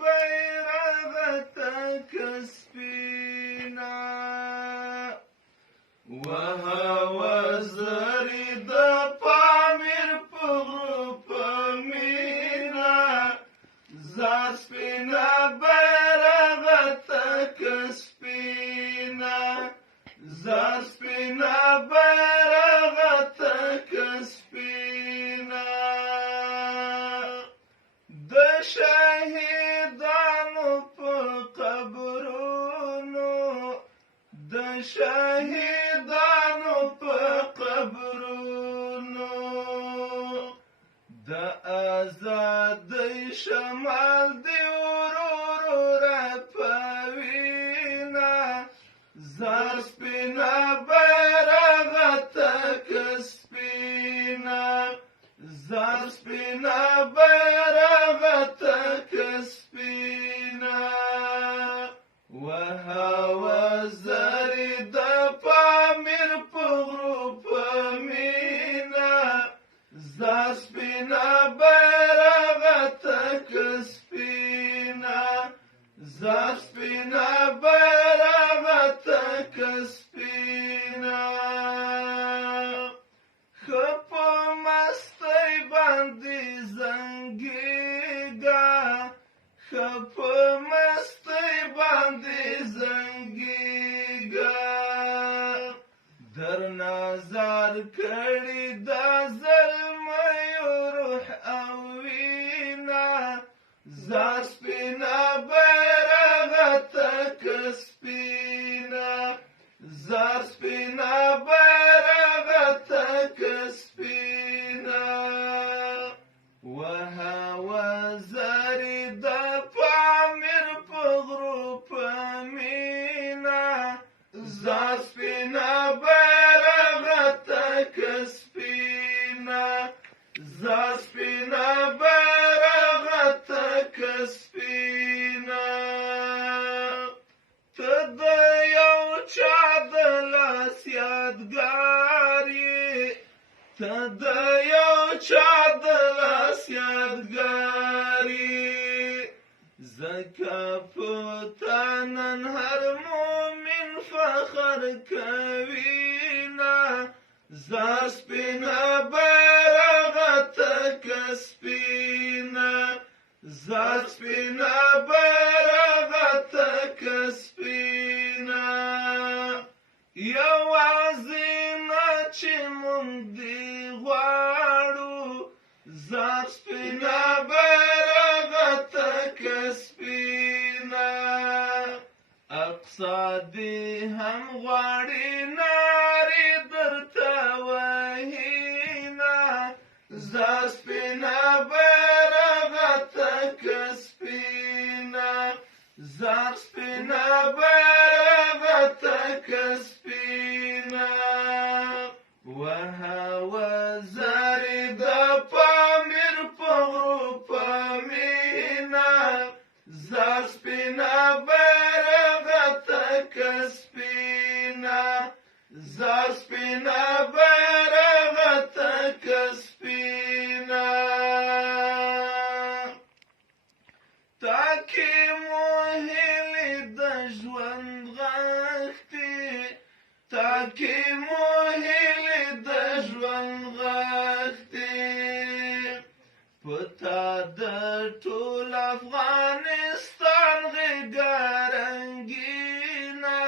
بیرغتک سپینا وهوا زری د پامیر په غرو په مینا زار سپینا بیرغتک سپینا زار سپینا بیرغتک سپینا د شهیدانو په قبرونو د شهیدانو په قبرونو د آزادۍ شمال دی ورو رپوینا زار سپینا بیرغتک سپینا زار سپینا بیرغتک سپینا وهوا زری د پامیر په غرو په مینا زار سپینا بیرغتک سپینا زار سپینا بیرغتک سپینا خپ مستی باندې زنګیږه خپ مستی باندې زنګیږه در نظر کړي دا زلمیو روح او وینا زار سپینا بیرغتک سپینا زار سپینا بیرغتک سپینا وهوا زری د پامیر په غرو په مینا زار سپینا بیرغتک سپینا زار سپینا بیرغتک سپینا ته د یو چا د لاس یادګار یې ته د یو چا د لاس یادګار یې ځکه په تا نن هر مومن فخر کوینه زار سپینا بیرغتک سپینا زار سپینا بیرغتک سپینا یوازې نه چې مونږ دې غواړو زار سپینا بیرغتک سپینا اقصا دې هم غواړي نارې درته وهینا زار سپینا بیرغتک سپینا زار سپینا بیرغتک سپینا وهوا زری د پامیر په غرو په مینا زار سپینا بیرغتک سپینا زار سپینا بیرغتک سپینا تاکي مو هیلې د ژوند غښتې تاکي مو هیلې د ژوند غښتې په تا د ټول افغانستان غېږه رنګینه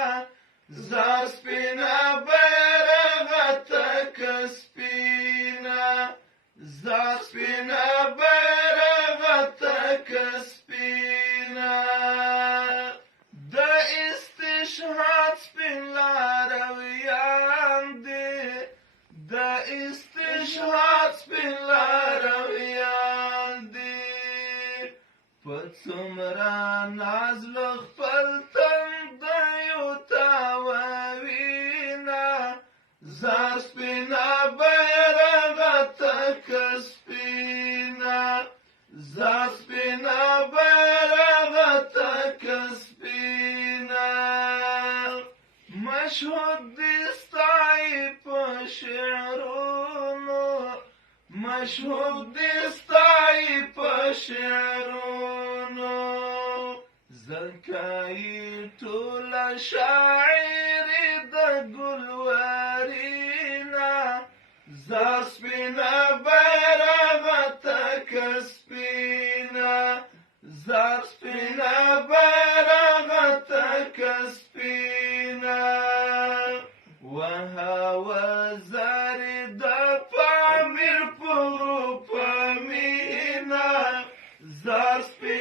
زار سپینا بیرغتک سپینا زار سپینا بیرغتک سپینا د استشهاد سپین لارویان دي د استشهاد سپین لارویان دي په څومره ناز له خپل تندیو تاووینه زار سپینا بیرغتک سپینا زار سپینا بیرغتک سپینا مشهود دې ستایي په شعرونو مشهود دې ستایي په شعرونو زکای ټول شاعر د ګلورینا زاسپینا بیرغ تک سپینا زاسپینا بیرغ تک سپینا وهوا زری د پامیر په پمینا زاسپینا